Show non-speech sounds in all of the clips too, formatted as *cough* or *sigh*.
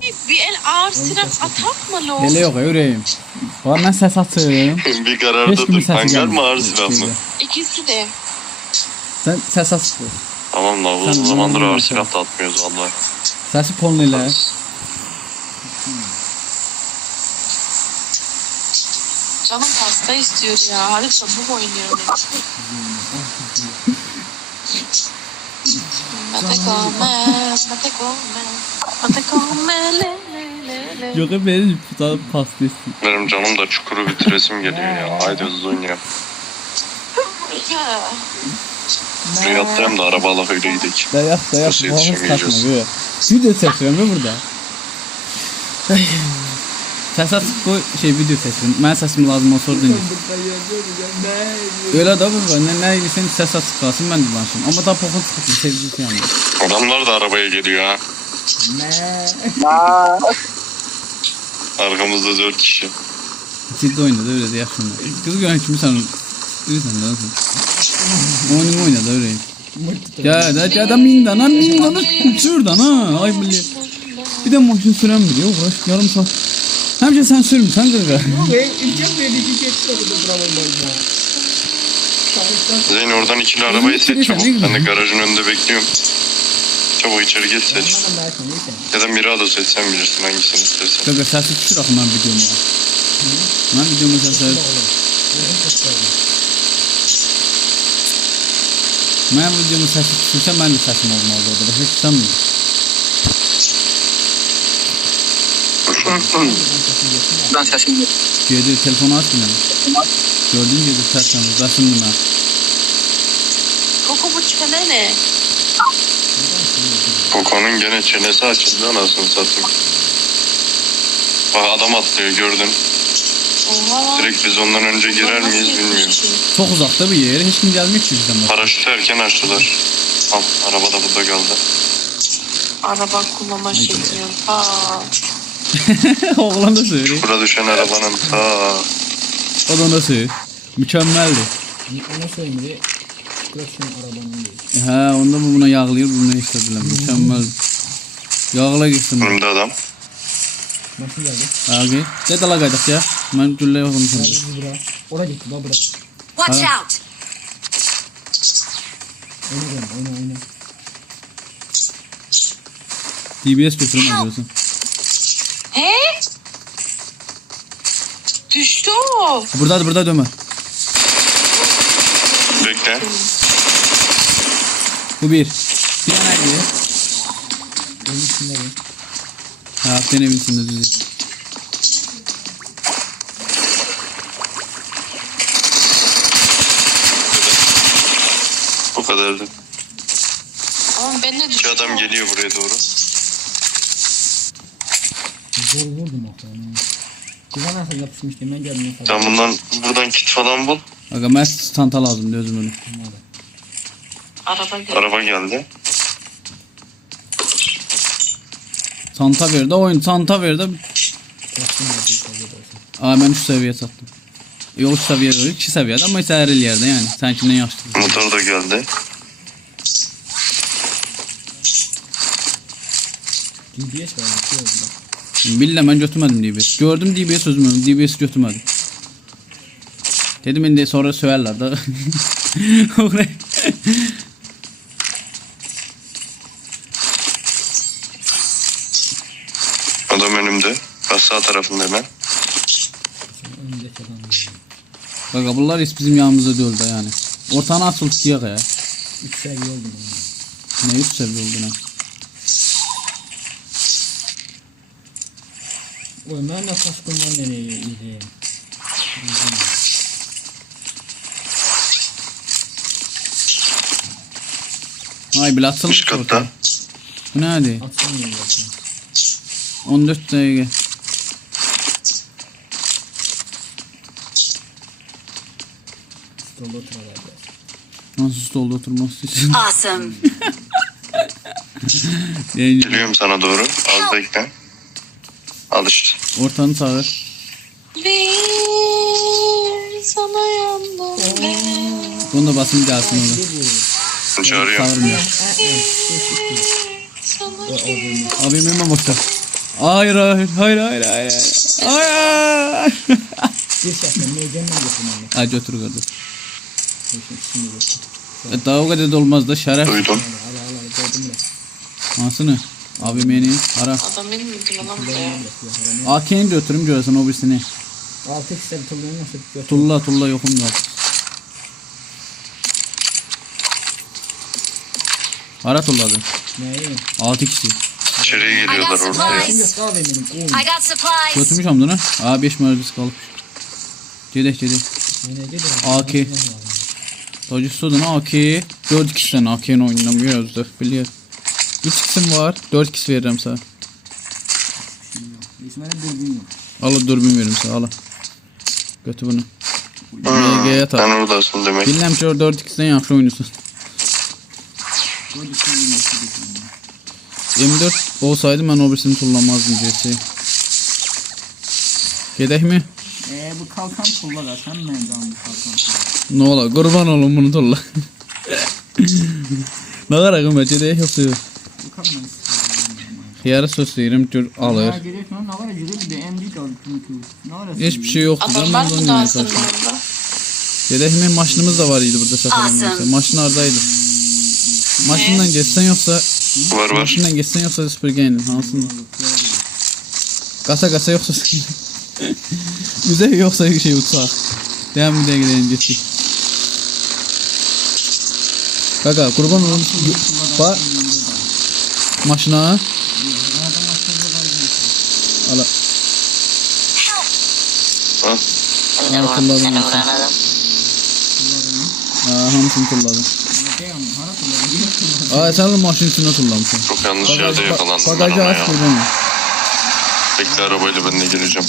Bir el ağır silah atak mı lo? Elə yox, ürəyim. Var mən səs açım. bir Heç kararda kimin dur. səsi Hangar mı ağır silah mı? İkisi de. Sən səs aç. Tamam la Sen uzun zamandır bunu ağır silah da atmıyoruz valla. Səsi polun elə. Canım pasta istiyor ya. Hadi çabuk oynayalım. *laughs* Mete come, mete come, mete come, le le le le. Yox, benim pasta istəyir. Benim canım da çukuru bitiresim geliyor ya. Haydi hızlı oynayalım. Ya. Rüyatta hem de arabalar öyleydik. Dayak, dayak, Nasıl yetişemeyeceğiz? Video çəkirəm ya burada. Səs aç qoy şey video çəkirəm. Mən səsim lazım olsa orada. Öyle da bu. Ne ne ilgisi səs açıq qalsın mən də danışım. Amma da poxun çıxıb sevgisi yəni. Adamlar da arabaya geliyor ha. Arkamızda dört kişi. Ciddi oynadı öyle de yaxşında. Qız görən kimi sən bilirsən də nasıl. Oyunu oynadı öyle. Ya da ya da min dana min dana şuradan ha. Ay bilir. Bir de maşın süren biliyor. Uğraş yarım saat. Həmişə sən sürmüsən qırğa. Zeyn oradan ikili arabayı seç çabuk. Ben de garajın önünde bekliyorum. Çabuk içeri geç seç. Ya da Mirado seç sen bilirsin hangisini istersen. Qırğa səsi düşür axı mən videoma. Mən videoma səsi. Mən videoma səsi düşürsə mən də səsim olmalı orada. Heç sanmıyorum. Ben *laughs* sesim yok. Gedi telefonu açmıyor. Gördün mü gedi tertemiz. Resimli ben. Koko bu çene ne? Koko'nun gene çenesi açıldı anasını satayım. Bak adam atlıyor gördün. Oha. Direkt biz ondan önce girer miyiz bilmiyorum. Çok uzakta bir yer. Hiç kim gelmiyor ki bizden bak. Paraşütü erken açtılar. Al araba da burada kaldı. Araba kullanma şekli. Ha. *laughs* Oğlan da söylüyor. Burada düşen arabanın ta O da ona söylüyor. Mükemmeldi. Ona söyledi. Bırakın arabanın değil. He onda bu buna yağlayır bunu istediler. Mükemmel. Yağla gitsin. önümde adam. Nasıl geldi? Abi. Gel dala kaydık ya. Ben gülle yokum bırak. Oraya gitti la bırak. Watch out! Oyna oyna oyna oyna. DBS götürüm alıyorsun. He? Düştü o. Burada burada döme. Bekle. Bu bir. Bir tane diye. Oyun içinde ben. Ha senin evin içinde düzü. Bu kadardı. Ama ben de İki düştü. adam geliyor buraya doğru. Zor vurdum onu. Kıza nasıl yapışmış diye ben geldim. Sen bundan buradan kit falan bul. Aga ben çanta lazım diyor özüm onu. Araba geldi. Araba geldi. Çanta ver de oyun çanta ver de. Bıraktım ya, bir fazla da olsa. Aa ben 3 seviye sattım. Yok 3 seviye değil 2 seviyede ama ise eril yerde yani. Senkinden yaşlı. Motor da geldi. DBS var. Oldu. Billah ben götürmedim DBS. Gördüm DBS sözüm onu. DBS götürmedim. Dedim indi sonra söverler de. *laughs* Oraya- Adam önümde. Ben sağ tarafında hemen. Bak bunlar hiç bizim yanımızda değil de yani. Ortağına asıl siyah ya. Üç seviye oldum. ona. Ne üst seviye oldu ne? Oğlum ben de kaskımdan nereye gideyim? Ay bile atılmış Üst katta. Bu ne hadi? Ya bakayım. 14 dakika. Stolda. Nasıl stolda oturması için. Awesome! *laughs* Geliyorum sana doğru. Az bekle. Al işte. ortanı çağır. Bir sana yandım ben. Bunu da basın gelsin Çağırıyorum. Çağırmıyor. Sana Abi memem boşta. Hayır hayır hayır hayır hayır. Hayır. *laughs* Bir şahsen meydanına getirmem. Ha götür kardeş. E, daha o kadar da olmaz da şeref. Duydum. Anasını. Abi beni ara. Adam benim mümkün olan buraya. AK'ni götürüm görürsen o birisini. Altı kişiler tulluğunu nasıl götür. Tulla tulla yokum yok. Ara tulladı. Neyi? 6 kişi. İçeriye geliyorlar ortaya. I got supplies. Götürmüş amdını. Aa 5 mermisi kalmış. Ne dedi? AK. Dodge Sudun AK. 4 kişiden AK'nin oynamıyoruz biliyor. 3 kişim var. 4 kişi veririm sana. İsmail'in dürbün yok. Al dürbün veririm sana al. Götü bunu. Hmm, MG'ye tak. oradasın demek. Bilmem ki o 4 kişiden yaxşı oynuyorsun. Koyduk sen yine şey getirmem. M4 olsaydı ben o birisini kullanmazdım gerçeği. Gedek mi? Eee bu kalkan tulla da sen ben canım bu kalkan tulla. Ne ola kurban olun bunu tulla. *laughs* ne kadar kıymet gedek yoksa yok. Söz deyirəm gör alır. Bir? Hiçbir şey yoktu. Yaparım. orada? Gedek mi maşınımız da var idi burada saxlanmışsa. Maşın oradaydı. Maşından geçsen yoksa Var var. maşından geçsen yoksa süpürgeyle hansını. Kasa kasa yoksa *laughs* Güzel yoksa şey uçak. Devam bir de gidelim geçtik. Kaka kurban olun. Bak maşına. Ala. Ha? Var. kulladım Seni ben. öğrendim. Aa, sen de maşın içinde tullamışsın. Çok yanlış yerde yakalandım ben Bagajı ona aç ol. Bekle arabayla ben de geleceğim.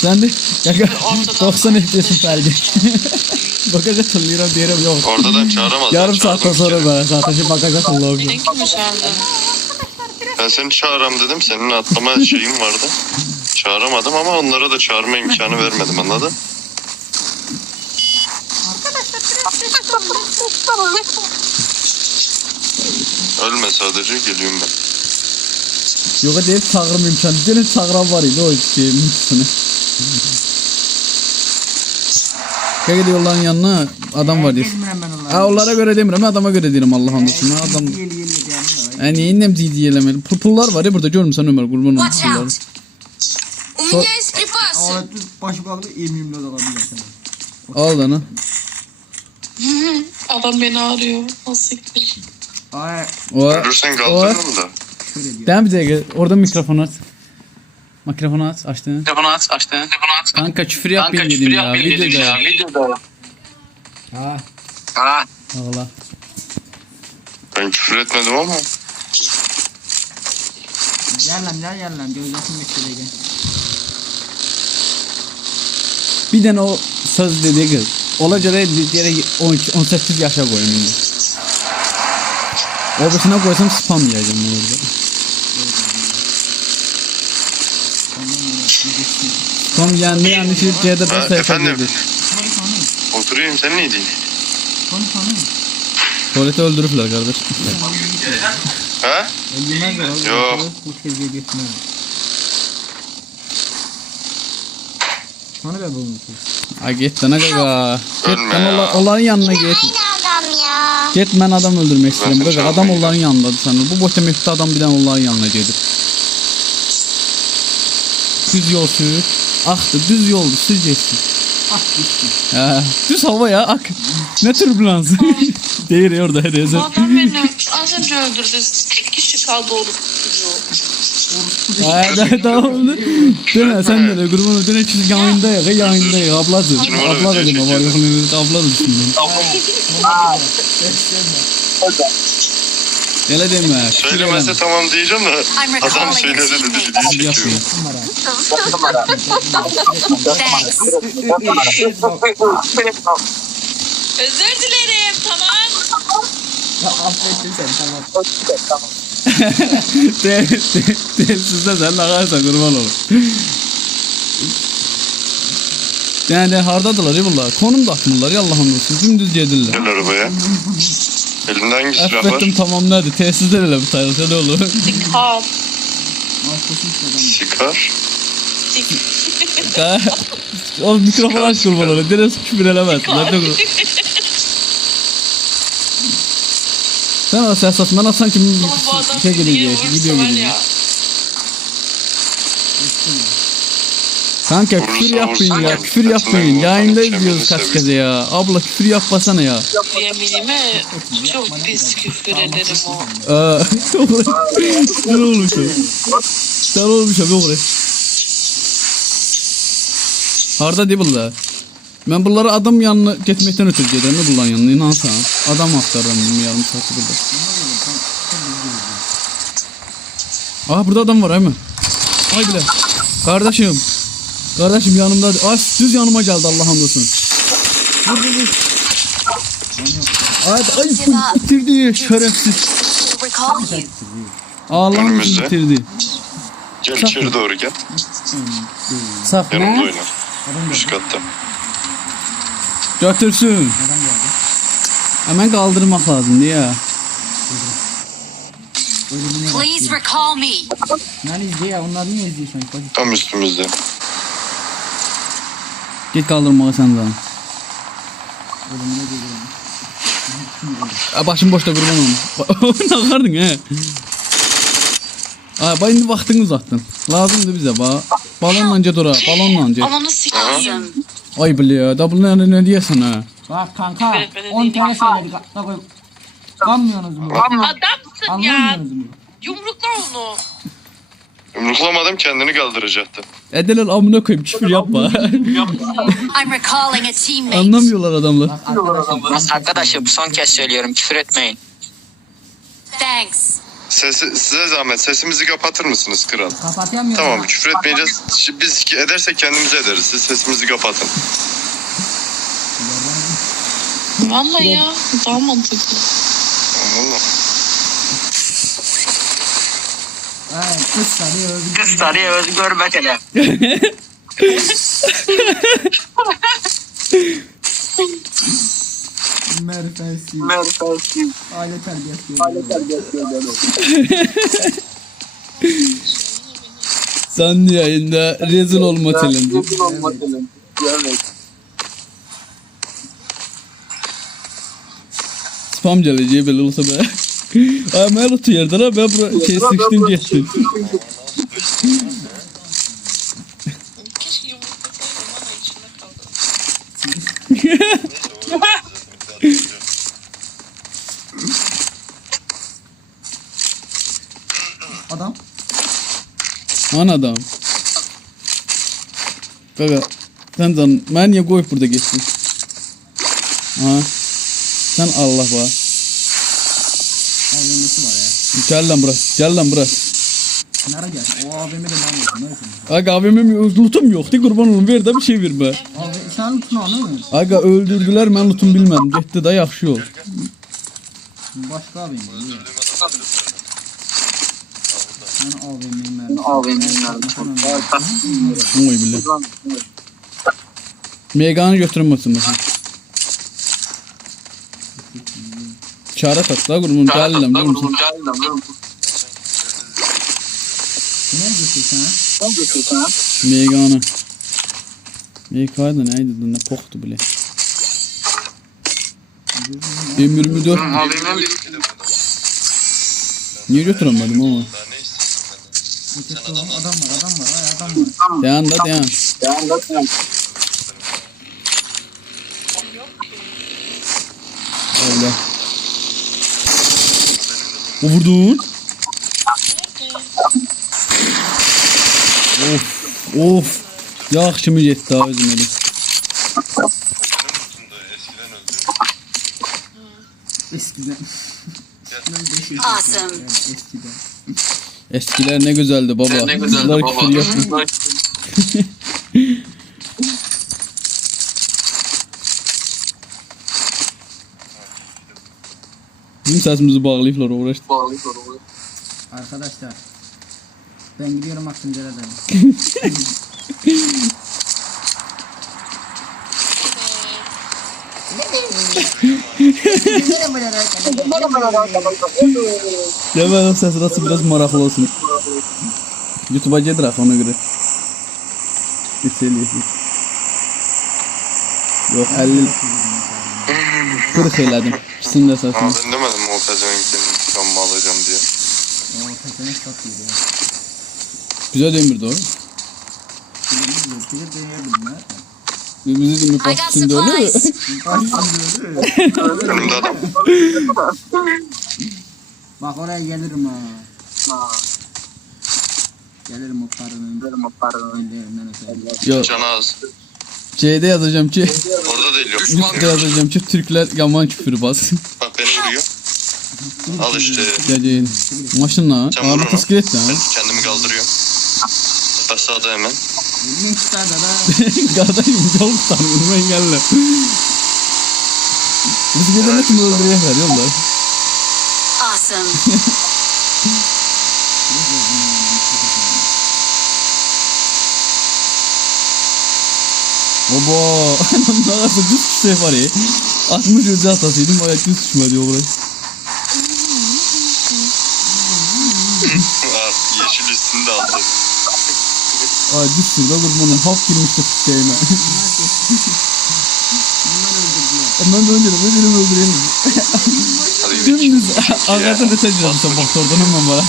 Sen de *laughs* *laughs* Ortadan- 90 FPS'in felgi. Bagaja tulluyorum diyelim yok. Oradan çağıramazlar. Yarım saatten sonra zaten şimdi bagaja tulluyorum. Beni kim? Ben seni çağıram dedim. Senin atlama şeyin vardı. Çağıramadım ama onlara da çağırma imkanı vermedim anladın? Ölme sadece geliyorum ben. Yok değil çağırım imkanı. Gene çağıran var idi o şeyin mutlusunu. Kaka yolların yanına adam var diyor. Gezmirəm ben onları. Ha onlara göre demiyorum adama göre diyelim Allah hamdolsun. Adam Yeli yeli yeli yani. yani yeniden ciddi yelemeli. Pul, pullar var ya burada görmüşsen Ömer kurban olsun Watch pulları. out. У меня есть припасы. Ama düz başı bağlı emimle de alabilir sana. Al lan ha. *laughs* Adam beni arıyor. Nasıl ki? Ay O, Ölürsen kaldırırım da. Devam bir dakika. Orada mikrofonu aç. Mikrofonu aç. Açtın. Telefonu aç, açtı. Telefonu aç. Kanka küfür yapmayın Kanka dedim ya. Videoda. ya. Videoda. Ha. Ha. Allah. Ben küfür etmedim ama. Gel lan gel gel lan. Gözlesin meseleye gel. Bir tane o söz dediği kız. Ola göre diğeri 12, 18 yaşa koyayım şimdi. O başına koysam spam yiyeceğim bunu burada. Spam yendi yani şu C'de Ha, ben sayfa efendim? girdi. Oturayım sen neydin? Tuvalete öldürürler kardeş. Ha? Öldürmezler oğlum. Yok. Bu seviyeye ben bulmuşum. Ay git lan aga. Git Ölme ya. ola- onların yanına git. adam ya. Git ben adam öldürmek istiyorum. Zaten Bak adam çağırmayın. onların yanındadır sanırım. Bu boş demekti adam bir tane onların yanına gelir. Düz yol sür. Aktı düz yoldu sür geçsin. Ah gitti. Ha, düz hava ya ak. Ne türbülans. *laughs* Değil orada hadi Bu yazar. adam beni az önce öldürdü. Tek kişi kaldı oğlum. Ha da tamam. Dene sen de grubun dene çiz yayında ya yayında ya ablacım. Kaç numara Abla dedim ama çekiyorsun? yok abla dedim şimdi. *laughs* Öyle deme. Söylemezse tamam diyeceğim de. Adam söyledi dedi video çekiyor. Thanks. Özür dilerim tamam. Affettim seni tamam. Değil, değil, değil sizde sen lagarsan kurban olur. Yani hardadılar ya bunlar. Konum da atmırlar ya Allah'ım olsun. Dümdüz gedirler. Gel arabaya. *laughs* Elinde hangi silah var? Affettim tamamladı. Tesisler elə bu tayılca ne olur? Dikkat. Sikar. Ha, o mikrofon aç kurban olur. Direkt küfür eləməz. Ne de Sen o esasından bu adam şey vursa video var gelecek. ya. Kanka küfür yapmayın ya, küfür yapmayın. Yayında izliyoruz kaç kez ya. Abla küfür yapmasana ya. Yeminime çok pis küfür ederim o. Aa, ne olmuş o? Sen olmuş abi oğlum. Harda değil bunlar. Ben bunları adam yanına getmekten ötürü gedirəm bunların yanına inansan. Adam axtarıram yarım saat burada. Aa burada adam var hemen. Ay bile. Kardeşim. Kardeşim yanımda. Ay düz yanıma geldi Allah hamdolsun. Vur vur vur. Ay, ay bitirdi şerefsiz. Allah'ım bitirdi. Gel içeri doğru gel. Saf Yanımda ne? oyna. Üst katta. Götürsün. Hemen kaldırmak lazım diye. Please recall me. İzle ya onlar niye izliyorsun? Bak Tam üstümüzde. Git kaldırmaya sen de. Başım boşta kurban olum. *laughs* ne kardın he? Aa, bak indi vaxtını uzattın. Lazımdı bize ba. Balonla önce dura, balonla önce. Ananı sikeyim. Ay bile ya, da bunu ne, ne diyorsun ha? Bak kanka Evet, evet, 10 değil. tane söyledik. Da koy. Kanmıyorsunuz mu? Adamsın ya. Yumrukla onu. Yumruklamadım kendini kaldıracaktı. Edelel amına koyayım küfür yapma. *laughs* I'm recalling a teammate. Anlamıyorlar adamlar. Arkadaşlar son kez söylüyorum küfür etmeyin. Thanks. Sesi, size zahmet sesimizi kapatır mısınız kral? Kapatamıyorum. Tamam küfür etmeyeceğiz. Şi- Biz edersek kendimize ederiz. Siz sesimizi kapatın. Vallahi ya. Daha mantıklı. Anladın mı? Evet, kız sarıya özgür bekele. Merfesi. Aile terbiyesi. Aile Sen yayında rezil olma challenge. Spam geleceği belli olsa be. Ay ben otu yerden ha ben bura şey sıçtım geçtim. Adam. An adam. Kaka sen can ben niye koyup burada geçtin? Ha. Sen Allah var. AVM'si var ya. Gel lan bura. Gel lan bura. Nereye gel? O AVM'de ben yokum. Ne yapayım? Aga abimim lootum yoktu kurban olun ver de bir şey ver be. Abi sen lütfen anı Aga öldürdüler ben lootum bilmedim. Gitti de yaxşı ol. Başka değil. Sen AVM'yi ben. Oy bile. Megan'ı mesela. Çare geldim biliyor musun? Ne götürsün ha? Megan'ı. Megan da neydi lan ne poktu bile. M24 Niye götüremedim ama? Götürsün oğlum. Adam var adam var. Ay adam var. Deyan da deyan. Öyle. O vurdun. Of of. Yaxşı mı getdi ha özüm elə. Eskiden. Awesome. Eskiden. Eskiler ne güzeldi baba. Ne güzeldi Bunlar baba. *laughs* küfür yapma. Bizim sesimizi bağlayıplar uğraştı. Arkadaşlar. Ben gidiyorum Akıncı'dan. Ya *laughs* ben o ses nasıl biraz maraklı olsun. YouTube'a gelir ha ona göre. Yükseliyor. Yok 50 40 eyledim. İkisini de Ha satayım. O pezevenklerin intikamımı alacağım diye. O pezevenk satıyor ya. Güzel demirdi o. Bilir. Bizi de mi öyle mi? supplies. *laughs* Önümde adam. Bak oraya gelirim ha. Gelirim o paranın. Gelirim o paranın. Ellerinden öperim. Yok. Canı az. Şeyde yazacağım ki. Orada değil yok. Üstte yazacağım ki Türkler yaman küfür bas. Al işte. Geleceğin. Maşınla. Sen vur Ağrı onu. tıskı et Ben lan. kendimi kaldırıyorum. Aşağıda hemen. Kardeşim yol tutarım engelle. Biz gidene kim öldürüyorlar yollar. Awesome. Baba *laughs* nasıl düz şey var ya. 60 önce atasıydım ayak düz düşmedi o kadar. Ay düz şurada kurbanım hap girmişti şeyime. Ondan da önce de böyle öldürelim. Dümdüz ağzına da hemen var.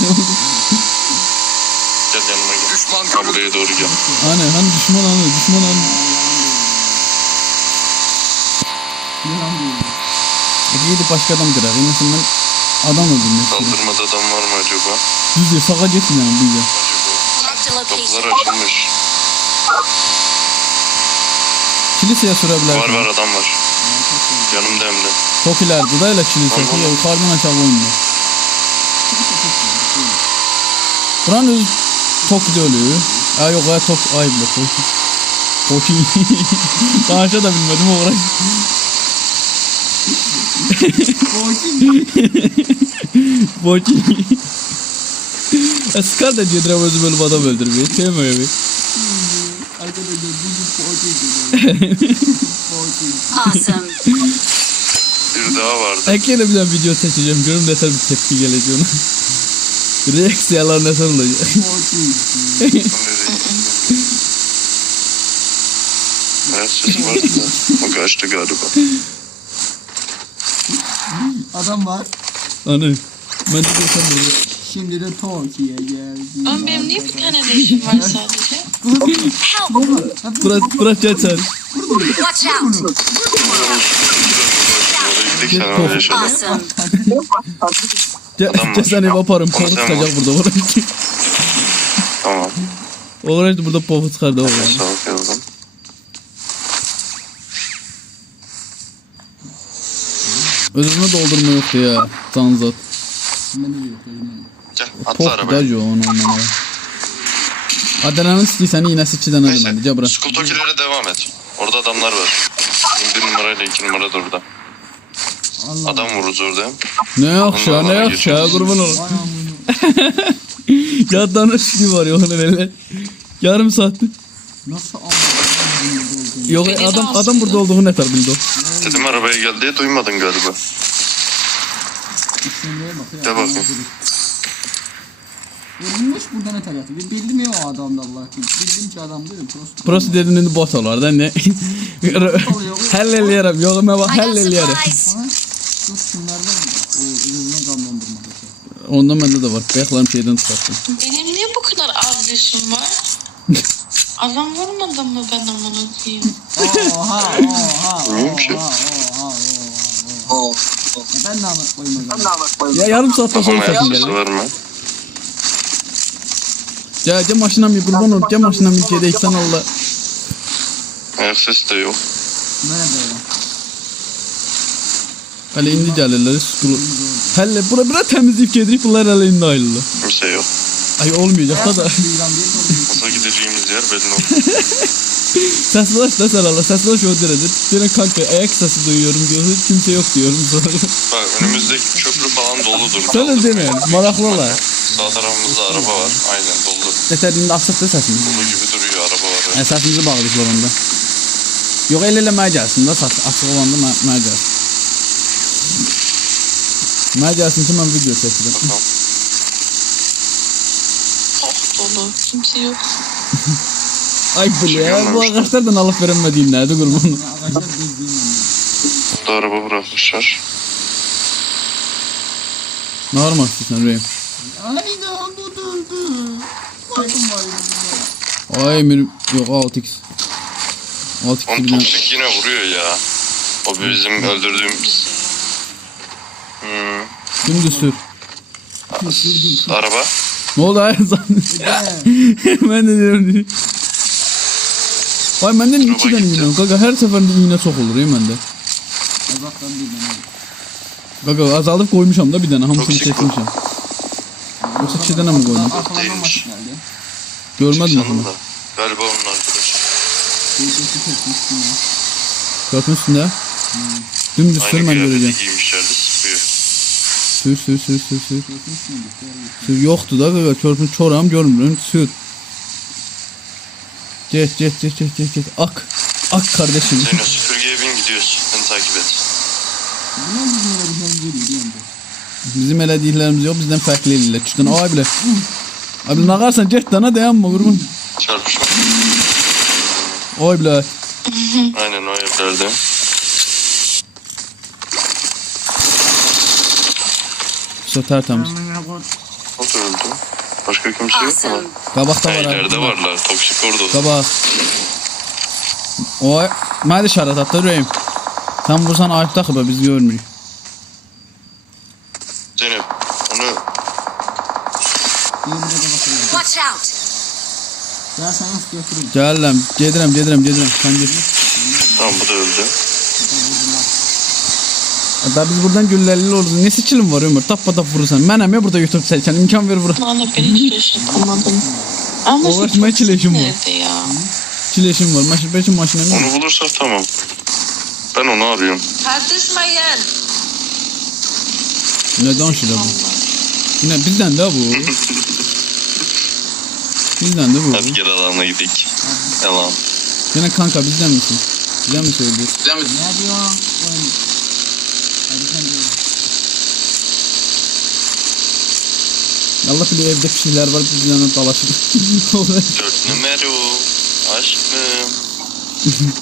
Gel yanıma gel. Düşman ha, buraya doğru gel. Hani hani düşman anı düşman anı. Peki gidip başka adam kırar. En azından adam öldürmek. Saldırmada adam var mı acaba? Düz ya sağa geçsin yani bu yüzden. Acaba. Kapılar açılmış. Kiliseye sürebilirsin. Var var adam var. Yanımda hem de. Çok ileride de öyle kilise. Tamam. Ya yukarıdan aşağı oynuyor. Buranın özü Toki'de ölüyor. Ha yok ha Tok ay bile Toki. Toki. Karşı da bilmedim o uğraş. *laughs* Boki. Eskar da Cedra özü böyle bir adam öldürmüyor. Sevmiyor bir. Arkadaşlar bugün poğaça yedim. Awesome. Bir daha vardı. Tane video seçeceğim. Görüm yeter bir tepki gelecek ona. Reaksiyalar? Poğaça yedim. Biraz ses vardı da. O kaçtı galiba. Adam var. Anı. Ben de desem böyle. Şimdi de Tokyo'ya geldi. Oğlum benim niye bir tane leşim var sadece? Help. Bırak, bırak sen. Watch out. Awesome. Gel, Adam var. gel seni yaparım. Onu Pofu sen çıkacak burada. Uğraş. Tamam. Uğraş burada pofu çıkardı o. Sağ ol yavrum. Özüme doldurma yoktu ya. Zanzat. Ben de yok dedim. Gel atla Pof arabaya. da onu onu. Adana'nın istiysen yine sıçıdan hadi Neyse. bence. Gel bırak. Skultokilere devam et. Orada adamlar var. Bir numarayla iki numara da orada. Allah Adam vururuz orada. Ne yok *laughs* ya ne yok ya kurban ol. Ya danış gibi var ya onun öyle. Yarım saattir. Nasıl anladın? Yok Beni de adam adam burada olduğunu neter bildi o. Dedim arabaya gel diye duymadın galiba. Gel bakayım. Verilmiş burada ne tarafı? Bir bildim ya o adamda Allah kim. Bildim ki adam değil. Prost. Burası dediğinde bot olar da ne? Helleleyerem yok ama bak helleleyerem. Dur şunlardan o ürünle canlandırmadaki. Ondan bende de var. Bıyaklarım şeyden çıkarttım. Benim niye bu kadar az leşim var? *laughs* Adam vurmadı mı ben amına koyayım? Oha oha ya? *laughs* oha oha oha oha. Ben de alıp koymadım. Ben de Ya yarım saatten sonra ayakkabısı geldi. var mı? Ya cam maşına bir kurban ol. Cam maşına bir kere iksan Allah. Ayak sesi de yok. Hele indi gelirler. Skulu. Hele bura bura temizleyip getirip bunlar hele indi ayrıldı. Kimse yok. Ay olmayacak da da. Soruyor. Nasıl gideceğimiz yer belli oldu. *laughs* Seslaş da sen Allah. Seslaş o derece. Diyorum kanka ayak sesi duyuyorum diyorsun. Kimse yok diyorum sonra. Bak önümüzdeki köprü falan doludur. Söyle deme yani. Maraklılar. Sağ tarafımızda araba var. Aynen Yeterliğinde açık da sesini. Dolu gibi duruyor araba var. Yani sesimizi bağlayıklar onda. Yok el elemeye gelsin de sas. Açık olanda mən gəlsin. Ne gelsin ki ben video çekeceğim. Bakalım. Oh dolu. Kimse yok. *laughs* Ay bile ya bu ağaçlardan alıp veremediğim nerede kurban. Ağaçlar bezdiğim Burada araba bırakmışlar. Ne var mı sen Reyim? Aynen bu durdu. Var Ay Emir yok 6x. 6x Onun bilen. toksik yine vuruyor ya. O bizim öldürdüğümüz. Hmm. Dümdüz sür. Araba. Ne oldu ay *laughs* Ben de diyorum. Ay benden iki tane gitti. iğne. Kanka her seferinde iğne çok olur ya bende. Uzaktan bir tane. Kanka azaltıp koymuşam da bir tane bu. çekmişim. Yoksa tane mi koydum? Arkalarından geldi. Görmedim Sandım mi? da. Galiba onun arkadaşı. Değişik çekmiştim ya. Köprünün üstünde. Dümdüz sür Aynı ben kıyafeti göreceğim. giymişlerdi sıkıyor. Sür sür sür sür sür. Sür yoktu da kanka körpün çoram görmürüm sür. Get get get get get get. Ak. Ak kardeşim. Zeyno süpürgeye bin gidiyoruz. Beni takip et. Bunlar bir şey geliyor diyorum da. Bizim elə deyirlərimiz yox, bizdən fərqli eləyirlər. Çıxdın ay bilə. Abi nağarsan get dana dayanma qurban. Çarpışma. Ay bilə. Aynen o evlerde. Sə tərtəmiz. Oturuldu. Başka kimse yok mu? Awesome. Qabaqda Ha, var. abi. ileride varlar. Toksik orada. Qabaq. Oy, mənə də işarət atdı ürəyim. Sən vursan ayıb taxıb biz görmürük. Zeynep onu Diğerine de bakalım. Watch out. Ya sana nasıl götüreyim? Gəlirəm, gedirəm, gedirəm, gedirəm. Sən get. tamam bu da öldü. Da biz buradan gülləlili oluruz. Ne seçilim var Ömür? Tappa tap vurursan. Mənəm ya burada YouTube çəkən. imkan ver vura. Valla ben hiç leş yapamadım. Ama Uğraşmaya sekiz çileşim var. nerede ya? Çileşim var. Maşın beşin maşınım. Onu bulursak tamam. Ben onu arıyorum. Tartışmayın. Ne danışır bu? *laughs* Yine bizden de bu. *laughs* bizden de bu. Hadi gel alana gidelim. Yalan. Yine kanka bizden misin? Bizden mi söylüyorsun? Ne diyorsun? Oğlum. Hadi sen de. Allah bilir evde pişikler var bizden dalaşır. *laughs* Dört numara Aşkım. *laughs*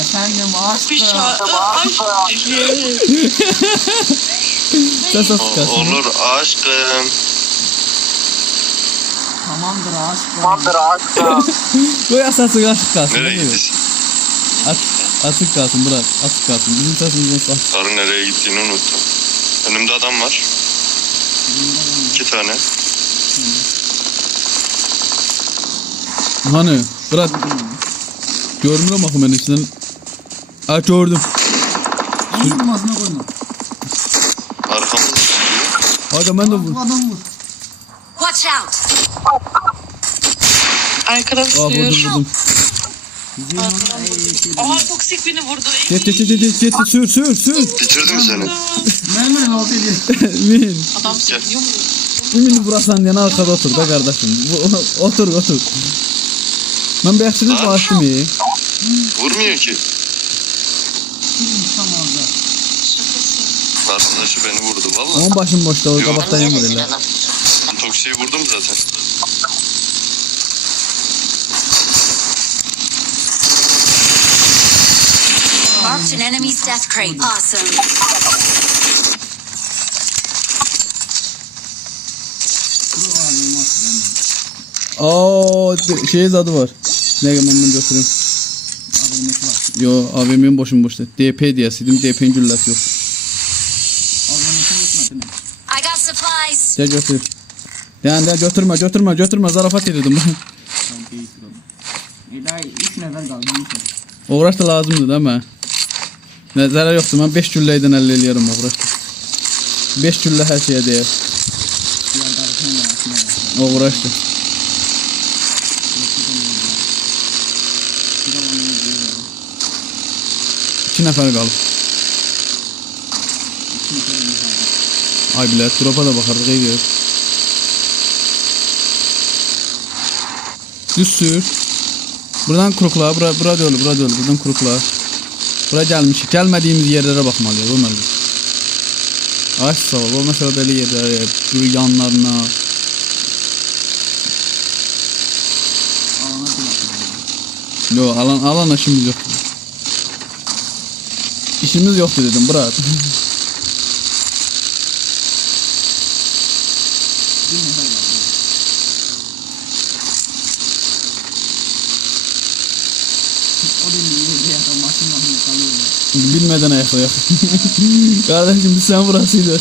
Efendim aşkım. Bir. Ay. Ses az olur aşkım. Tamamdır aşkım. Koy asası açık kalsın. Nereye değil mi? gidiyorsun? Aç, açık kalsın bırak. Açık kalsın. Bizim sesimiz olsa. Karı nereye gittiğini unuttum. Önümde adam var. İki tane. Hani bırak. Görmüyorum bakım ben içinden. Ha gördüm. Vurdum ağzına koyma. Arkamda. Aga ben de Bu vur. adam vur. Watch out. Arkadan Aa sürüyor. vurdum vurdum. Oha toksik beni vurdu. Get get get get get sür sür sür. Bitirdi mi seni? Memnun oldu ediyor. *laughs* Min. Adam seviyor mu? Emin burasan yana arkada otur da kardeşim. Bu, *laughs* otur otur. Ben bir aksilik bağıştım ya. Vurmuyor ki. Tam orada. Şakası. Arkadaşı beni vurdu valla. Ama başım boşta o Yok. kabakta yemediler. Ben Toksiyi vurdum zaten. Marked an enemy's death crate. Awesome. De- şey adı var. Ne ben bunu var. Yo AVM'nin boşum boşta. DP diyesiydim. DP'nin güllesi yok. Gel götür. Yani de götürme götürme götürme zarafat ediyordum ben. Tamam değil sıralı. E daha üç nefer kaldı. Uğraş da lazımdı değil mi? Ne zarar yoktu ben 5 gülleyden əldə eləyərəm uğraş. 5 güllə hər şeyə dəyər. Diğer tarafına da aslında var. Uğraşdı. Bir de onu izliyor. 2 nəfər qalıb. İki. Ay bilə, dropa da baxarıq ey gör. Düz sür. Buradan kurukla, bura, bura döl, bura döl, buradan kurukla. Bura gəlmişik. Gəlmədiyimiz yerlərə baxmalıyıq, Ömər. bəy. Ay sağ ol. O mesela yanlarına. Alana bir bakın. Yo, alan alan işimiz yoxdur. İşimiz yoxdur dedim, bırak. *laughs* Bir nefer var. O da bir yerde maşın maşın kalıyor. Bilmeden ayaklayak. *laughs* Kardeşim sen burasıydı.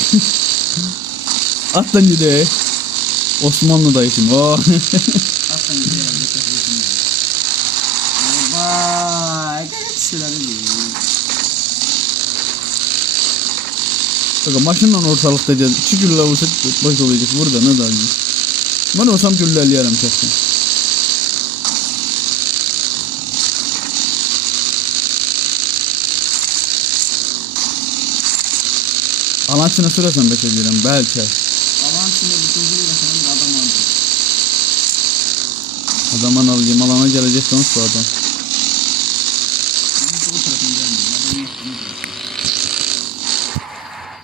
Atlan gidelim. Osmanlı'dayız şimdi. Oh. Aslan bir yerde çekiyorsun. Vay, garip. Bakın maşınla ortalıkta gel. Gülle vursa baş olacak. Burada ne daha iyi. Ben olsam gülleleyelim kesin. İçine sürersen beş ediyorum belki. Alan içinde bir çocuğu yaşanan bir adam vardı. Adamın alayım alana sol tarafında gelmiyor. Adam.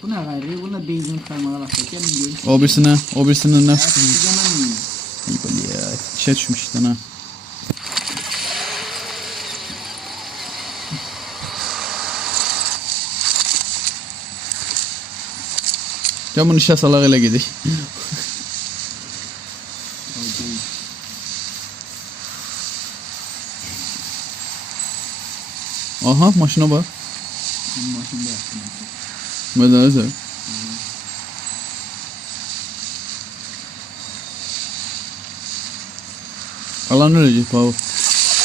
Bu ne gayrı? Benzin karmalar atıyor. Gelin görüş. O birisine, o birisine ne? Ya işe düşmüş işte ha. İşe salak ele gidik. Aha maşına bak. Bunun başında yaptım. Medene sen. Alan ölecek Pavuk.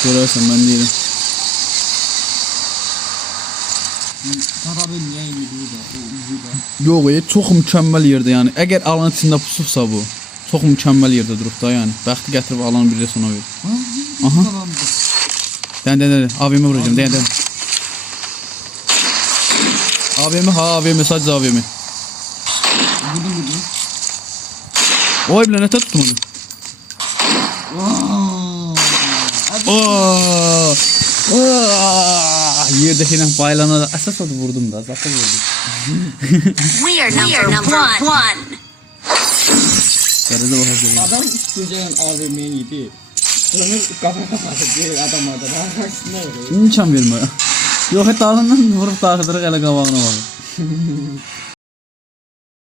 Görersen ben değilim. Niye indi burada? O ucu da. Yox, e, çox mükəmməl yerdə yəni. Əgər alan içində pusubsa bu, çox mükəmməl yerdə durub da yəni. Bəxti gətirib alanı bir də sona ver. Aha. Dən dən dən. AVM vuracağım. Dən dən. AVM ha AVM sadəcə AVM. Gidin gidin. Oy bilə nətə tutmadı. Hadi. Oo! Yerdəkiylə baylana da əsas odu vurdum da, zapı vurdum. We are number, one. Qərədə baxacağım. Adam üstünceden AVM'ye yedi. Sonra kafa kafası bir adam orada. Daha karşısında öyle. İmkan vermə. Yox, hətta alandan vurub daxıdırıq elə qabağına baxır. *laughs*